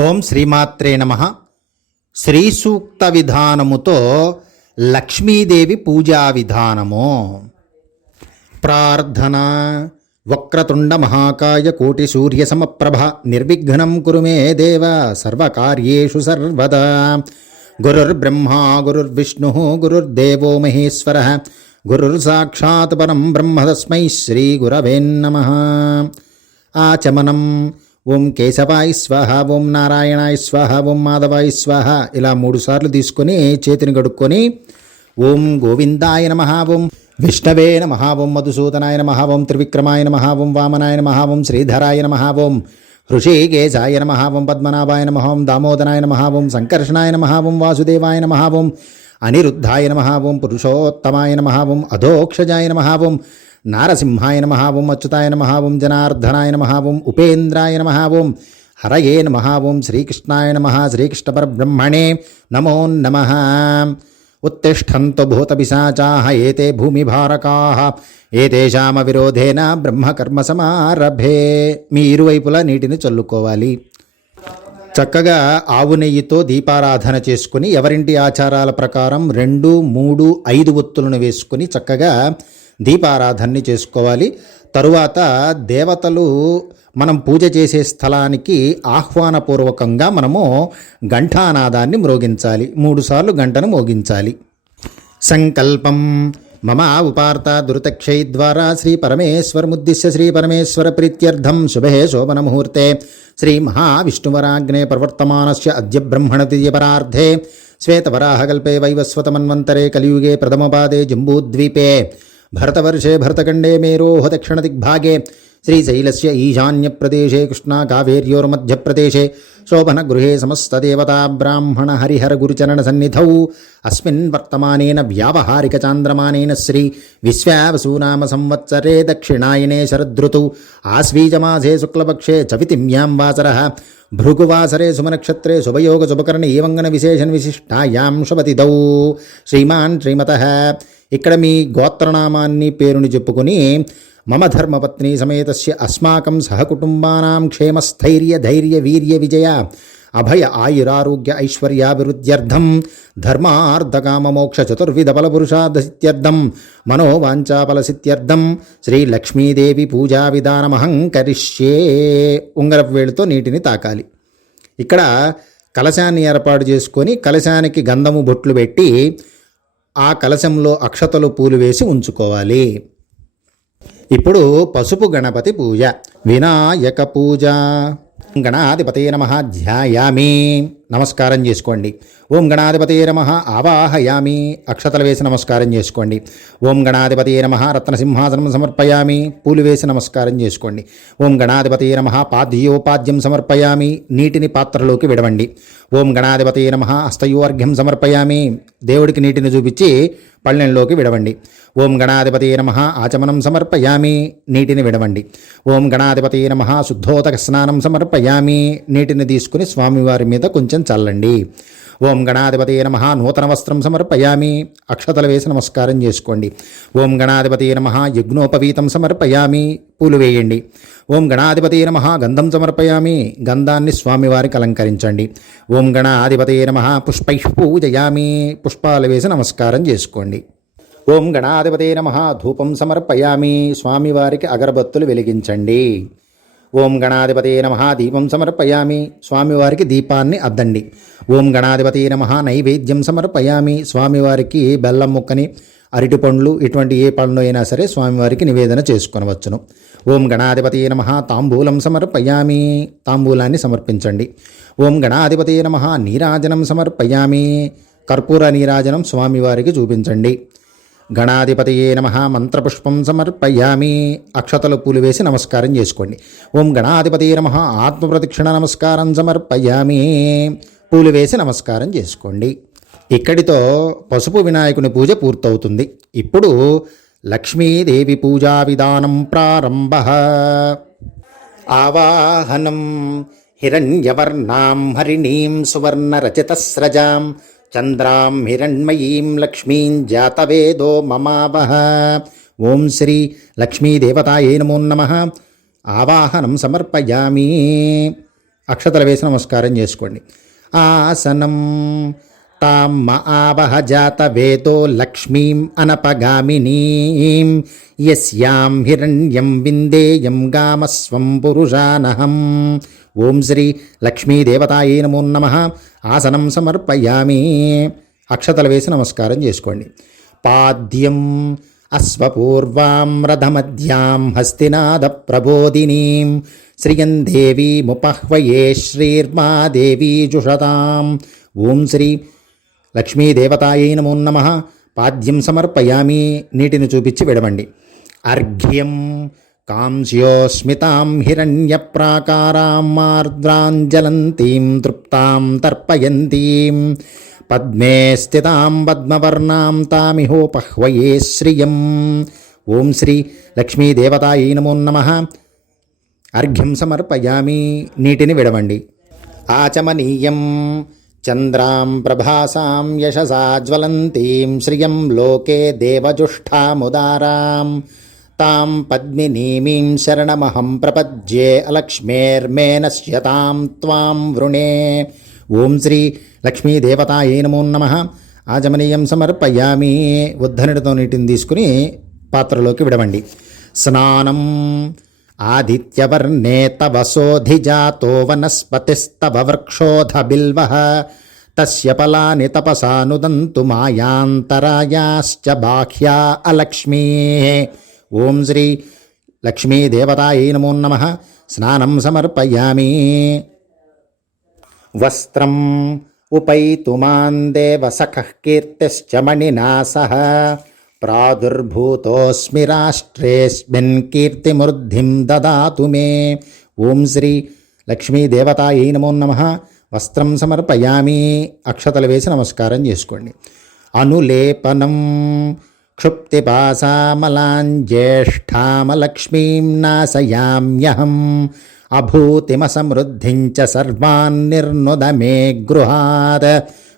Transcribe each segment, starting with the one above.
ఓం శ్రీమాత్రే నమ. శ్రీ సూక్త విధానముతో లక్ష్మీదేవి పూజా విధానము ప్రార్థన. వక్రతుండ మహాకాయ కోటి సూర్య సమప్రభ నిర్విఘ్నం కురు మే దేవ సర్వకార్యేషు సర్వదా. గురుర్బ్రహ్మా గురుర్విష్ణు గురుర్దేవో మహేశ్వర. గురుర్సాక్షాత్ పరం బ్రహ్మ తస్మై శ్రీ గురవే నమ. ఆచమనం. ఓం కేశవాయ స్వహ ఓం నారాయణాయ స్వహ ఓం మాధవాయ స్వహ ఇలా మూడు సార్లు తీసుకొని చేతిని కడుక్కొని ఓం గోవిందాయ నమ ఓం విష్ణవే నమ ఓం మధుసూదనాయ నమ ఓం త్రివిక్రమాయ నమ ఓం వామనాయ నమ ఓం శ్రీధరాయ నమ ఓం హృషికేశాయ నమ ఓం పద్మనాభాయ నమ ఓం దామోదరాయ నమ ఓం సంకర్షణాయ నమ ఓం వాసుదేవాయ నమ ఓం అనిరుద్ధాయ నమ ఓం పురుషోత్తమాయ నమ ఓం అధోక్షజాయ నమ ఓం నారసింహాయ నమ ఓం అచ్యుతాయ నమహావం జనార్దనాయ నమహావం ఉపేంద్రాయ నమహావం హరయే నమహావం శ్రీకృష్ణాయ నమ శ్రీకృష్ణపరబ్రహ్మణే నమో నమ ఉత్తిష్టంతు భూతపిశాచాः ఏతే భూమిభారకాः ఏతేషామ విరోధేన బ్రహ్మకర్మ సమారభే మీ ఇరువైపులా నీటిని చల్లుకోవాలి. చక్కగా ఆవు నెయ్యితో దీపారాధన చేసుకుని ఎవరింటి ఆచారాల ప్రకారం రెండు మూడు ఐదు ఒత్తులను వేసుకుని చక్కగా దీపారాధనని చేసుకోవాలి. తరువాత దేవతలు మనం పూజ చేసే స్థలానికి ఆహ్వానపూర్వకంగా మనము ఘంటానాదాన్ని మ్రోగించాలి. మూడుసార్లు గంటను మోగించాలి. సంకల్పం మమ ఉపార్త దురితక్షై ద్వారా శ్రీ పరమేశ్వరముద్దిశ్య శ్రీ పరమేశ్వర ప్రీత్యర్థం శుభే శోభనముహూర్తే శ్రీ మహావిష్ణువరాగ్నే ప్రవర్తమానస్య అద్య బ్రహ్మణ ద్వితీయపరార్ధే శ్వేతవరాహకల్పే వైవస్వతమన్వంతరే కలియుగే ప్రథమపాదే జంబూద్వీపే. भरतवर्षे भरतखण्डे मेरोः दक्षिणदिग्भागे श्रीशैलस्य ईशान्यप्रदेशे कृष्णाकावेर्योर्मध्यप्रदेशे। शोभनगृहे समस्तदेवता ब्राह्मणहरिहरगुरुचरणसन्निधौ। अस्मिन् वर्तमानेन व्यावहारिकचान्द्रमानेन श्रीविश्वावसूनाम संवत्सरे दक्षिणायने शरदृतु। आस्वीजमासे शुक्लपक्षे च वितिम्यां భృగువాసరే శుభనక్షత్రే శుభయోగ శుభకరణ ఏవంగన విశేషణ విశిష్టాయాం శుభతిదౌ శ్రీమాన్ శ్రీమత. ఇక్కడ మీ గోత్రనామాన్ని పేరుని చెప్పుకుని మమ ధర్మపత్ని సమేతస్య అస్మాకం సహకుటుంబానాం క్షేమస్థైర్య ధైర్య వీర్య విజయ అభయ ఆయురారోగ్య ఐశ్వర్యాభివృద్ధ్యర్థం ధర్మార్థకామమోక్ష చతుర్విధ ఫలపురుషార్థసిత్యర్థం మనోవాంఛాఫలసిత్యర్థం శ్రీ లక్ష్మీదేవి పూజా విధానమహం కరిష్యే ఉంగరపు నీటిని తాకాలి. ఇక్కడ కలశాన్ని ఏర్పాటు చేసుకొని కలశానికి గంధము బొట్లు పెట్టి ఆ కలశంలో అక్షతలు పూలు వేసి ఉంచుకోవాలి. ఇప్పుడు పసుపు గణపతి పూజ వినాయక పూజ. గణాధిపతే నమ. ధ్యాయామి. నమస్కారం చేసుకోండి. ఓం గణాధిపతే నమ ఆవాహయామి. అక్షతలు వేసి నమస్కారం చేసుకోండి. ఓం గణాధిపతే నమ రత్నసింహాసనం సమర్పయామి. పూలు వేసి నమస్కారం చేసుకోండి. ఓం గణాధిపతే నమ పాద్యోపాద్యం సమర్పయామి. నీటిని పాత్రలోకి విడవండి. ఓం గణాధిపతే నమ హస్తయోర్ఘ్యం సమర్పయామి. దేవుడికి నీటిని చూపించి పళ్ళెంలోకి విడవండి. ఓం గణాధిపతే నమ ఆచమనం సమర్పయామి. నీటిని విడవండి. ఓం గణాధిపతే నమ శుద్ధోదక స్నానం సమర్పయామి. నీటిని తీసుకుని స్వామివారి మీద కొంచెం చల్లండి. ఓం గణాధిపతి నమ. నూతన వస్త్రం సమర్పయామి. అక్షతలు వేసి నమస్కారం చేసుకోండి. ఓం గణాధిపతి నమ. యజ్ఞోపవీతం సమర్పయామి. పూలు వేయండి. ఓం గణాధిపతి నమ. గంధం సమర్పయామి. గంధాన్ని స్వామివారికి అలంకరించండి. ఓం గణాధిపతి నమ. పుష్పై పూజయామి. పుష్పాలు వేసి నమస్కారం చేసుకోండి. ఓం గణాధిపతి నమ. ధూపం సమర్పయామి. స్వామివారికి అగరబత్తులు వెలిగించండి. ఓం గణాధిపతి నమ దీపం సమర్పయామి. స్వామివారికి దీపాన్ని అద్దండి. ఓం గణాధిపతి నమ నైవేద్యం సమర్పయామి. స్వామివారికి బెల్లం ముక్కని అరటి పండ్లు ఇటువంటి ఏ పండ్లు అయినా సరే స్వామివారికి నివేదన చేసుకొనవచ్చును. ఓం గణాధిపతి నమ తాంబూలం సమర్పయామి. తాంబూలాన్ని సమర్పించండి. ఓం గణాధిపతి నమ నీరాజనం సమర్పయామి. కర్పూర నీరాజనం స్వామివారికి చూపించండి. గణాధిపతియే నమ. మంత్రపుష్పం సమర్పయామి. అక్షతలు పూలు వేసి నమస్కారం చేసుకోండి. ఓం గణాధిపతి నమ. ఆత్మప్రదక్షిణ నమస్కారం సమర్పయామి. పూలు వేసి నమస్కారం చేసుకోండి. ఇక్కడితో పసుపు వినాయకుని పూజ పూర్తవుతుంది. ఇప్పుడు లక్ష్మీదేవి పూజా విధానం ప్రారంభ. ఆవాహనం. హిరణ్యవర్ణాం హరిణీం సువర్ణరచితస్రజాం చంద్రాం హిరణ్మయీం లక్ష్మీం జాతవేదో మమావహ ఓం శ్రీ లక్ష్మీదేవతాయే నమో నమ ఆవాహనం సమర్పయామి అక్షతల వేసి నమస్కారం చేసుకోండి। ఆసనం। తాం ఆవహ జాతవేదో లక్ష్మీం అనపగామినీం। యస్యాం హిరణ్యం విందేయం గామస్వం పురుషానహం। ఓం శ్రీ లక్ష్మీదేవతాయే నమో నమ ఆసనం సమర్పయామి. అక్షతలు వేసి నమస్కారం చేసుకోండి. పాద్యం అశ్వపూర్వాం రథమధ్యాం హస్తినాద ప్రబోధినీం శ్రియం దేవీముపహ్వయే శ్రీర్మా దేవీ జుషతాం. ఓం శ్రీ లక్ష్మీదేవతాయై నమో నమ. పాద్యం సమర్పయామి. నీటిని చూపించి విడవండి. అర్ఘ్యం కాంస్యోస్మితాం హిరణ్యప్రాకారాం మార్ద్రాంజలంతీం తృప్తాం తర్పయంతీం పద్మే స్థితాం పద్మవర్ణాం తామిహోపహ్వయే శ్రియం ఓం శ్రీ లక్ష్మీదేవతాయై నమో నమ అర్ఘ్యం సమర్పయామి నీటిని విడవండి ఆచమనీయం చంద్రాం ప్రభాసాం యశసా జ్వలంతీం శ్రియం లోకే దేవజుష్ఠాముదారాం తాం పద్మినీమీం శరణమహం ప్రపద్యే అలక్ష్మేర్మే నశ్యతాం త్వాం వృణే ఓం శ్రీ లక్ష్మీదేవతాయే నమో నమ ఆజమనీయం సమర్పయామి ఉద్ధనుడితో నీటిని తీసుకుని పాత్రలోకి విడవండి. స్నానం ఆదిత్యవర్ణే తవ శోధిజాతో వనస్పతిస్తవ వృక్షోధ బిల్వ తస్య ఫలాని తపసానుదంతు మాయాంతరాయాశ్చ బాహ్యా అలక్ష్మీ। ఓం శ్రీ లక్ష్మీదేవతాయై నమో నమ. స్నానం సమర్పయామి. వస్త్రం ఉపైతుమాన్ దేవసఖ కీర్తిశ్చ మణినా సహ ప్రాదుర్భూతోస్మి రాష్ట్రేస్మిన్ కీర్తిమృద్ధిం దదాతు మే. ఓం శ్రీ లక్ష్మీదేవతాయై నమో నమ. వస్త్రం సమర్పయామి. అక్షతలు వేసి నమస్కారం చేసుకోండి. అనులేపనం క్షుప్తిపాసామలాంజ్యేష్ఠామలక్ష్మీం నాశయామ్యహం. అభూతిమసమృద్ధిం చ సర్వాన్ నిర్నుద మే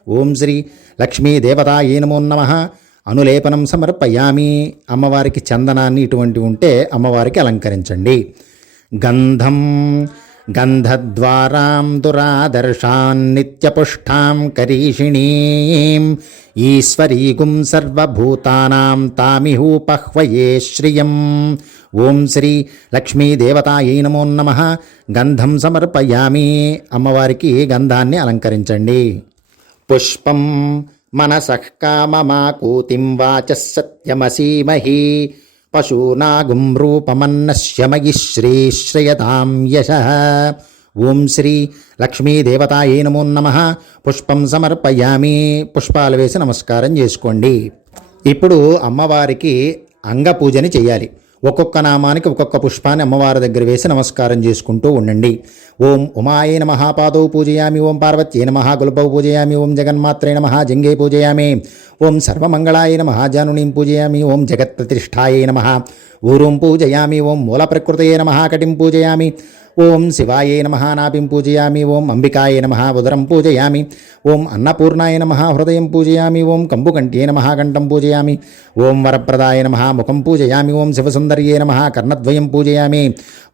ఓం శ్రీ లక్ష్మీదేవతాయే నమో నమ. అనులేపనం సమర్పయామి. అమ్మవారికి చందనాన్ని ఇటువంటి ఉంటే అమ్మవారికి అలంకరించండి. గంధం గంధద్వారాం దురాదర్శాన్ నిత్యపుష్టాం కరీషిణీం ఈశ్వరీగుం సర్వభూతానాం తామిహూపహ్వయే శ్రియం ఓం శ్రీ లక్ష్మీదేవతాయై నమో నమ గంధం సమర్పయామి అమ్మవారికి గంధాన్ని అలంకరించండి పుష్పం మనసః కామమాకూతిం వాచ సత్యమసీమహీ పశూనాగుం రూపమన్నశ్యమయి శ్రీశ్రయతాం యశ. ఓం శ్రీ లక్ష్మీదేవతాయే నమో నమ. పుష్పం సమర్పయామి. పుష్పాలు వేసి నమస్కారం చేసుకోండి. ఇప్పుడు అమ్మవారికి అంగపూజని చేయాలి. ఒక్కొక్క నామానికి ఒక్కొక్క పుష్పాన్ని అమ్మవారి దగ్గర వేసి నమస్కారం చేసుకుంటూ ఉండండి. ఓం ఉమాయే నమ పాదౌ పూజయామి ఓం పార్వత్యే నమ గుల్పౌ పూజయామి ఓం జగన్మాత్రే నమ జంగే పూజయామి ఓం సర్వమంగళాయ నమ జానునీం పూజయామి ఓం జగత్ప్రతిష్ఠాయే నమ ఊరుం పూజయామి ఓం మూల ప్రకృతయే నమ కటిం పూజయామి ఓం శివాయే నమ నాభిం పూజయామి ఓం అంబికాయ నమ ఉదరం పూజయామి ఓం అన్నపూర్ణాయ నమ హృదయం పూజయామి ఓం కంబుకంఠ్యే నమ కంఠం పూజయామి ఓం వరప్రదాయ నమ ముఖం పూజయామి ఓం శివసుందర్యే నమ కర్ణద్వయం పూజయామి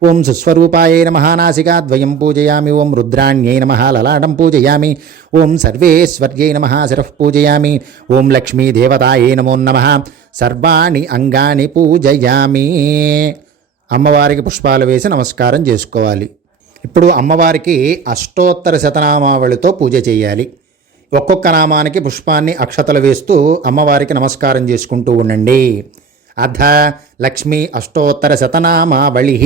ఓం సుస్వరూపాయ నమ నాసికాద్వయం పూజయామి ఓం రుద్రాణ్యై నమ లలాటం పూజయామి ఓం సర్వేశ్వర్యై నమ శిరః పూజయామి ఓం లక్ష్మీదేవతాయై నమో నమ సర్వాణి అంగాని పూజయామి. అమ్మవారికి పుష్పాలు వేసి నమస్కారం చేసుకోవాలి. ఇప్పుడు అమ్మవారికి అష్టోత్తర శతనామావళితో పూజ చేయాలి. ఒక్కొక్క నామానికి పుష్పాన్ని అక్షతలు వేస్తూ అమ్మవారికి నమస్కారం చేసుకుంటూ ఉండండి. అధ లక్ష్మీ అష్టోత్తర శతనామావళి.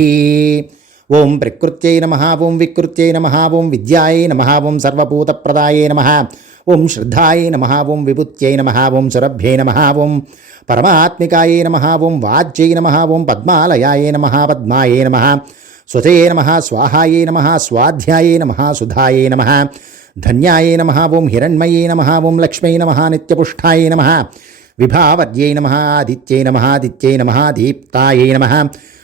ఓం ప్రకృత్యై నమ ఓం వికృత్యై నమ ఓం విద్యాయై నమ ఓం సర్వభూతప్రదాయై నమ ఓం శ్రద్ధాయై నమ ఓం విభుత్యై నమ ఓం సురభ్యై నమ ఓం పరమాత్మికాయై నమ ఓం వాజ్యై నమ ఓం పద్మాలయాయై నమ పద్మాయై నమ సుతయే నమ స్వాహాయే నమ స్వాధ్యాయే నమ సుధాయే నమ ధన్యాయే నమ ఓం హిరణ్మయే నమ ఓం లక్ష్మీ నమ నిత్యపుష్టాయే నమ విభావర్యై నమ ఆదిత్యై నమ ఆదిత్యై నమ దీప్తాయై నమ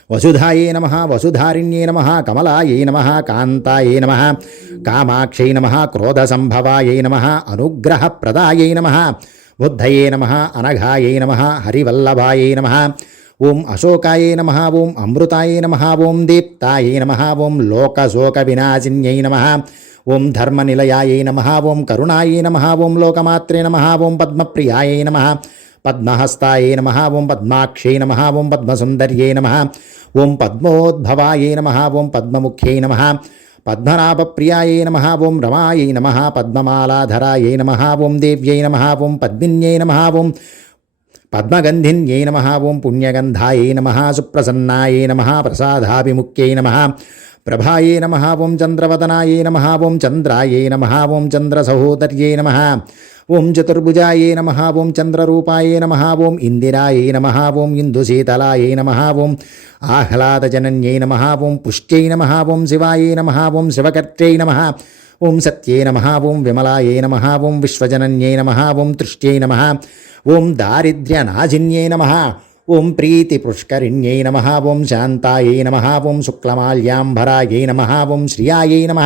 వసుధాయే నమ వసుధారిణ్యే నమ కమలాయై నమ కాంతాయై నమ కామాక్షై నమ క్రోధసంభవాయై నమ అనుగ్రహప్రదాయై నమ బుద్ధయే నమ అనఘాయై నమ హరివల్లభాయై నమ ఓం అశోకాయే నమ ఓం అమృతాయే నమ ఓం దీప్తాయే నమ ఓం లోకశోక వినాశిన్యై నమ ఓం ధర్మనిలయాయై నమ ఓం కరుణాయే నమ ఓం లోకమాత్రే నమ ఓం పద్మప్రియాయై నమ పద్మహస్తాయే నమ ఓం పద్మాక్షై నమ ఓం పద్మసుందర్యే నమ ఓం పద్మోద్భవాయే నమ ఓం పద్మముఖ్యై నమ పద్మనాభప్రియాయే నమ ఓం రమాయై నమ పద్మమాలాధరాయే నమ ఓం దేవ్యై నమ ఓం పద్మిన్యై నమ ఓం పద్మగంధిన్యై నమ ఓం పుణ్యగంధాయై నమ సుప్రసన్నాయై నమ ప్రసాదాభిముఖ్యై నమ ప్రభాయే నమ ఓం చంద్రవదనాయే నమ ఓం చంద్రాయే నమ ఓం చంద్రసహోదర్యే నమ ఓం చతుర్భుజాయే నమ ఓం చంద్రరూపాయే నమ ఓం ఇందిరాయై నమ ఓం ఇందుశీతలాయై నమ ఓం ఆహ్లాదజనన్యై నమ ఓం పుష్ట్యై నమ ఓం శివాయే నమ ఓం శివకర్త్యై నమ ఓం సత్యై నమ ఓం విమలాయై నమ ఓం విశ్వజనన్యై నమ ఓం తృష్ట్యై నమ ఓం దారిద్ర్యనాజిన్యై నమ ఓం ప్రీతి పుష్కరిణ్యై నమ ఓం శాంతాయై నమ ఓం శుక్లమాల్యాంబరాయై నమ ఓం శ్రియాయై నమ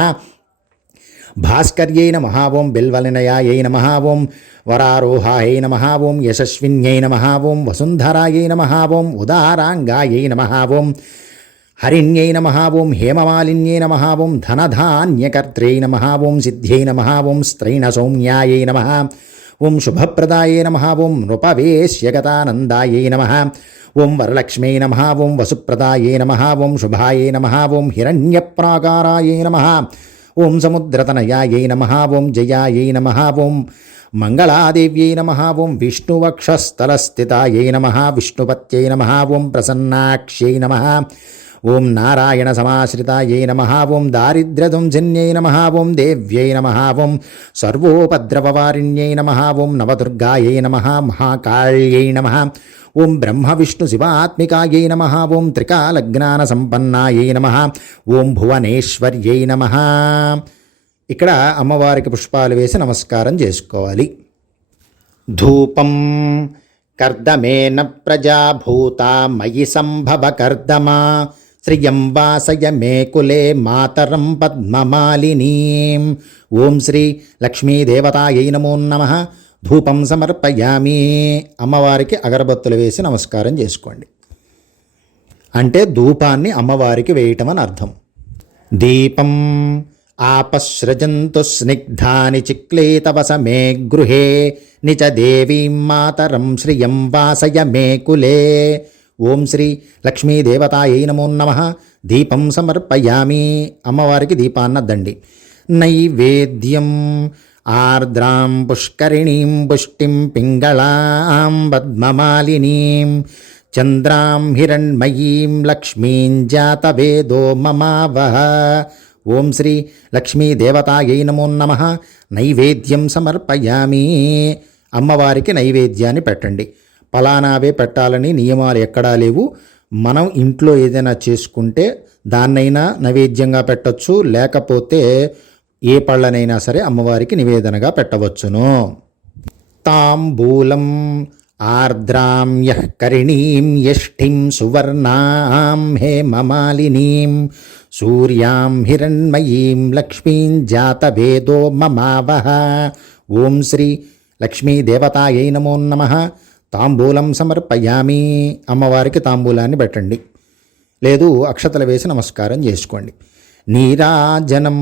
భాస్కర్యై నమ ఓం బిల్వలినయాయై నమ ఓం వరారోహాయై నమ ఓం యశస్విన్యై నమ ఓం వసుంధరాయై నమ ఓం ఉదారాంగాయై నమ ఓం హరిణ్యై నమ ఓం హేమమాలిన్యై నమ ఓం ధనధాన్యకర్త్రై నమ ఓం సిద్ధ్యై నమ ఓం స్త్రైణ స్త్రైణసౌమ్యాయై నమ ఓం శుభప్రదాయే నమ ఓం నృపవేశ్యగతానందాయై నమ ఓం వరలక్ష్మై నమ ఓం వసుప్రదాయే నమ ఓం శుభాయే నమ ఓం హిరణ్యప్రాకారాయై నమ ఓం సముద్రతనయాయై నమ ఓం జయాయై నమ ఓం మంగళాదేవ్యై నమ ఓం విష్ణువక్షస్థలస్థితాయై నమ విష్ణుపత్యై నమ ఓం ప్రసన్నాక్ష్యై నమ ఓం నారాయణ సమాశ్రితాయై నమ ఓం దారిద్ర్యదుంజన్యై నమ ఓం దేవ్యై నమ ఓం సర్వోపద్రవవారిణ్యై నమ ఓం నవదుర్గాయై నమ మహాకాళ్యై నమ ఓం బ్రహ్మ విష్ణు శివాత్మికాయై నమ ఓం త్రికాలజ్ఞాన సంపన్నాయై నమ ఓం భువనేశ్వర్యై నమ. ఇక్కడ అమ్మవారికి పుష్పాలు వేసి నమస్కారం చేసుకోవాలి. ధూపం కర్దమేన ప్రజాభూత మయి సంభవ కర్దమా శ్రియం వాసయ మే కులే మాతరం పద్మమాలినీం. ఓం శ్రీ లక్ష్మీదేవతాయై నమో నమ. ధూపం సమర్పయామి. అమ్మవారికి అగరబత్తులు వేసి నమస్కారం చేసుకోండి. అంటే ధూపాన్ని అమ్మవారికి వేయటం అని అర్థం. దీపం ఆపసృజంతు స్నిగ్ధాని చిక్లేతవస మే గృహే. నిచ దేవీం మాతరం శ్రియం వాసయ మే కులే. ఓం శ్రీ లక్ష్మీదేవతాయై నమో నమ. దీపం సమర్పయామి. అమ్మవారికి దీపాన్నద్దండి. నైవేద్యం ఆర్ద్రాం పుష్కరిణీం పుష్టిం పింగళాం పద్మమాలినీం చంద్రాం హిరణ్మయీం లక్ష్మీం జాతవేదో మమావహ ఓం శ్రీ లక్ష్మీదేవతాయై నమో నమ నైవేద్యం సమర్పయామి అమ్మవారికి నైవేద్యాన్ని పెట్టండి. పలానావే పెట్టాలని నియమాలు ఎక్కడా లేవు. మనం ఇంట్లో ఏదైనా చేసుకుంటే దాన్నైనా నైవేద్యంగా పెట్టొచ్చు. లేకపోతే ఏ పళ్ళనైనా సరే అమ్మవారికి నివేదనగా పెట్టవచ్చును. తాంబూలం ఆర్ద్రాం యః యష్ఠిం సువర్ణాం హేమమాలినీం సూర్యాం హిరణ్మయీం లక్ష్మీం జాతవేదో మమావహ ఓం శ్రీ లక్ష్మీదేవతాయై నమో నమ. తాంబూలం సమర్పయామి. అమ్మవారికి తాంబూలాన్ని పెట్టండి. లేదు అక్షతలు వేసి నమస్కారం చేసుకోండి. నీరాజనం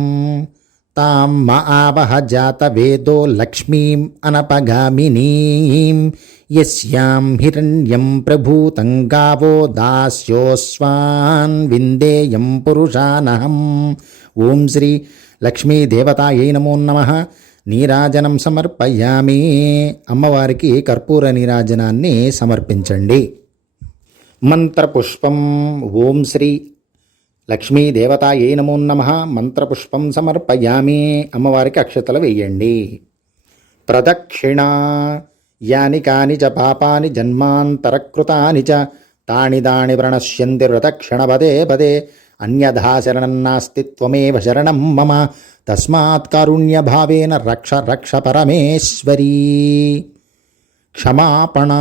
తాం మ ఆవహ జాత వేదో లక్ష్మీం అనపగామినీం. యస్యాం హిరణ్యం ప్రభూతం గావో దాస్యోస్వాన్ విందేయం పురుషానహం. ఓం శ్రీ లక్ష్మీదేవతాయై నమో నమ. నీరాజనం సమర్పయామి. అమ్మవారికి కర్పూర నీరాజనాన్ని సమర్పించండి. మంత్రపుష్పం ఓం శ్రీ లక్ష్మీదేవతాయై నమో నమ. మంత్రపుష్పం సమర్పయామి. అమ్మవారికి అక్షతలు వేయండి. ప్రదక్షిణ. యాని కాని చ పాపాని జన్మాంతరకృతాని చ. తాని దాని ప్రణశ్యంతి ప్రదక్షిణ పదే పదే. అన్యథా శరణం నాస్తి త్వమేవ శరణం మమ. తస్మాత్ కారుణ్యభావేన రక్ష రక్ష పరమేశ్వరీ. క్షమాపణ.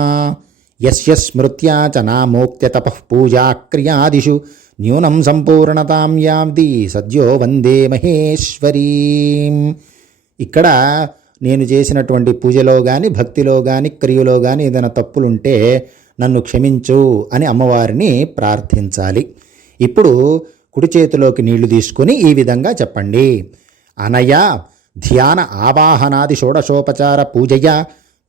యస్య స్మృత్యా చ నామోక్త్య తపః పూజాక్రియాదిషు న్యూనం సంపూర్ణతాం యాంతి సద్యో వందే మహేశ్వరీ ఇక్కడ నేను చేసినటువంటి పూజలో కానీ భక్తిలో కానీ క్రియలో కానీ ఏదైనా తప్పులుంటే నన్ను క్షమించు అని అమ్మవారిని ప్రార్థించాలి. ఇప్పుడు కుడి చేతిలోకి నీళ్ళు తీసుకొని ఈ విధంగా చెప్పండి. అనయ ధ్యాన ఆవాహనాది షోడశోపచార పూజయ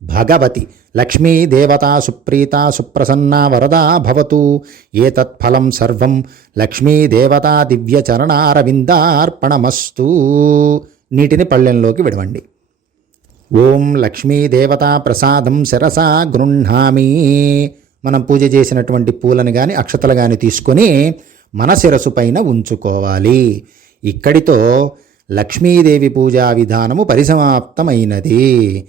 భగవతి లక్ష్మీ దేవతా సుప్రీత సుప్రసన్నా వరదా భవతు. ఏతత్ఫలం సర్వం లక్ష్మీ దేవతా దివ్యచరణారవిందార్పణమస్తు. నీటిని పళ్ళెంలోకి విడవండి. ఓం లక్ష్మీ దేవత ప్రసాదం శిరసా గృహ్ణామి. మనం పూజ చేసినటువంటి పూలను కానీ అక్షతలు కానీ తీసుకొని మన శిరసు పైన ఉంచుకోవాలి. ఇక్కడితో లక్ష్మీదేవి పూజా విధానము పరిసమాప్తమైనది.